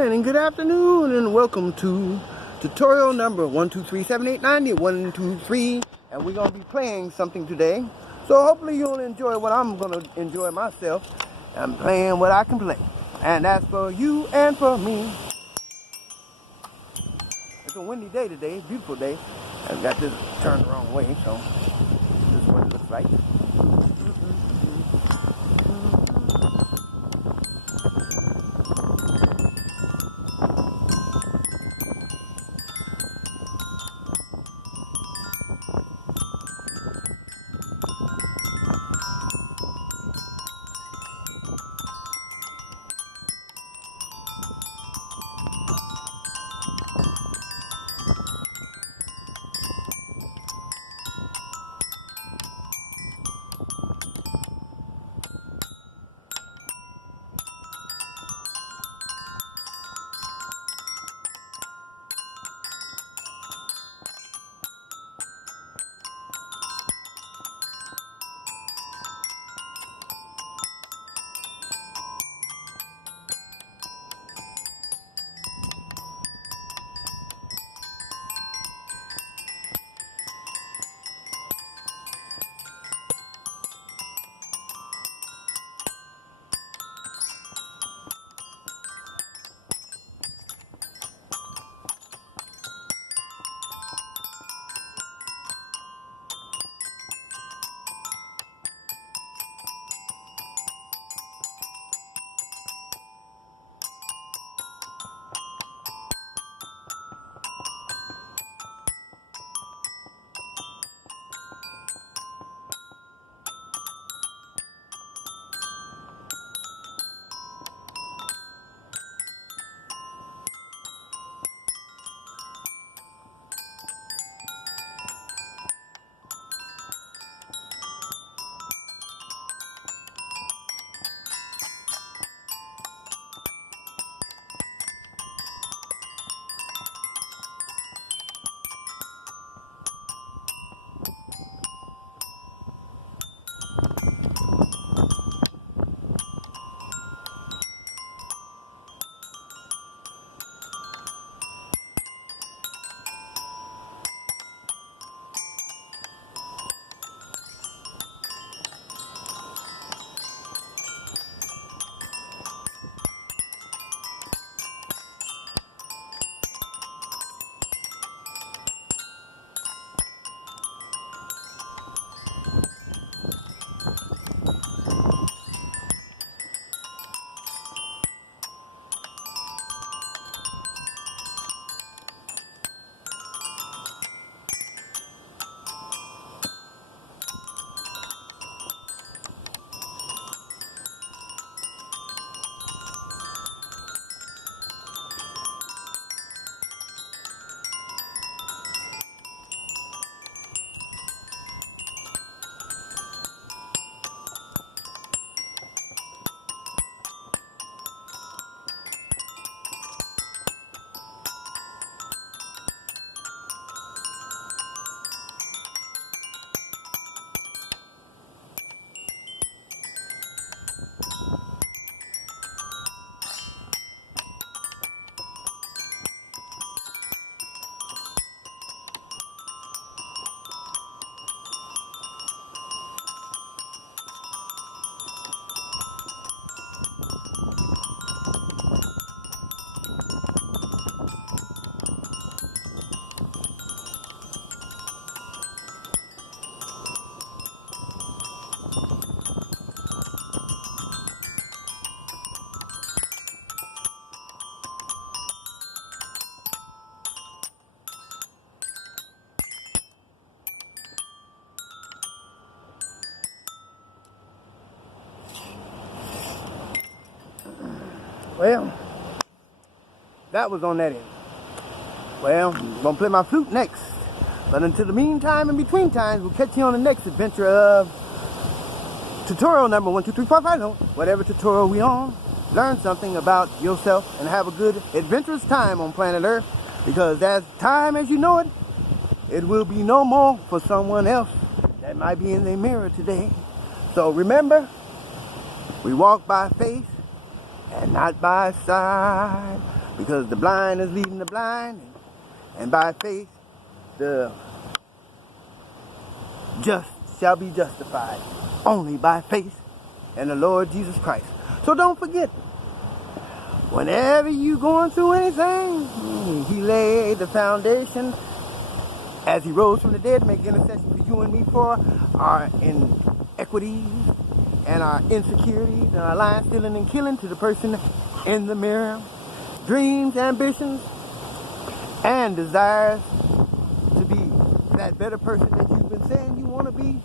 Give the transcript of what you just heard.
morning, good afternoon, and welcome to tutorial number 1237890 and we're going to be playing something today. So hopefully you'll enjoy what I'm going to enjoy myself. I'm playing what I can play, and that's for you and for me. It's a windy day today, beautiful day. I've got this turned the wrong way, so this is what it looks like. Well, that was on that end. Well, I'm going to play my flute next. But until the meantime, in between times, we'll catch you on the next adventure of tutorial number 12345. Whatever tutorial we on, learn something about yourself and have a good adventurous time on planet Earth. Because as time as you know it, it will be no more for someone else that might be in their mirror today. So remember, we walk by faith and not by sight. Because the blind is leading the blind, and by faith the just shall be justified only by faith in the Lord Jesus Christ. So don't forget, whenever you going through anything, he laid the foundation as he rose from the dead to make intercession for you and me for our inequities and our insecurities and our lying, stealing, and killing to the person in the mirror. Dreams, ambitions, and desires to be that better person that you've been saying you want to be.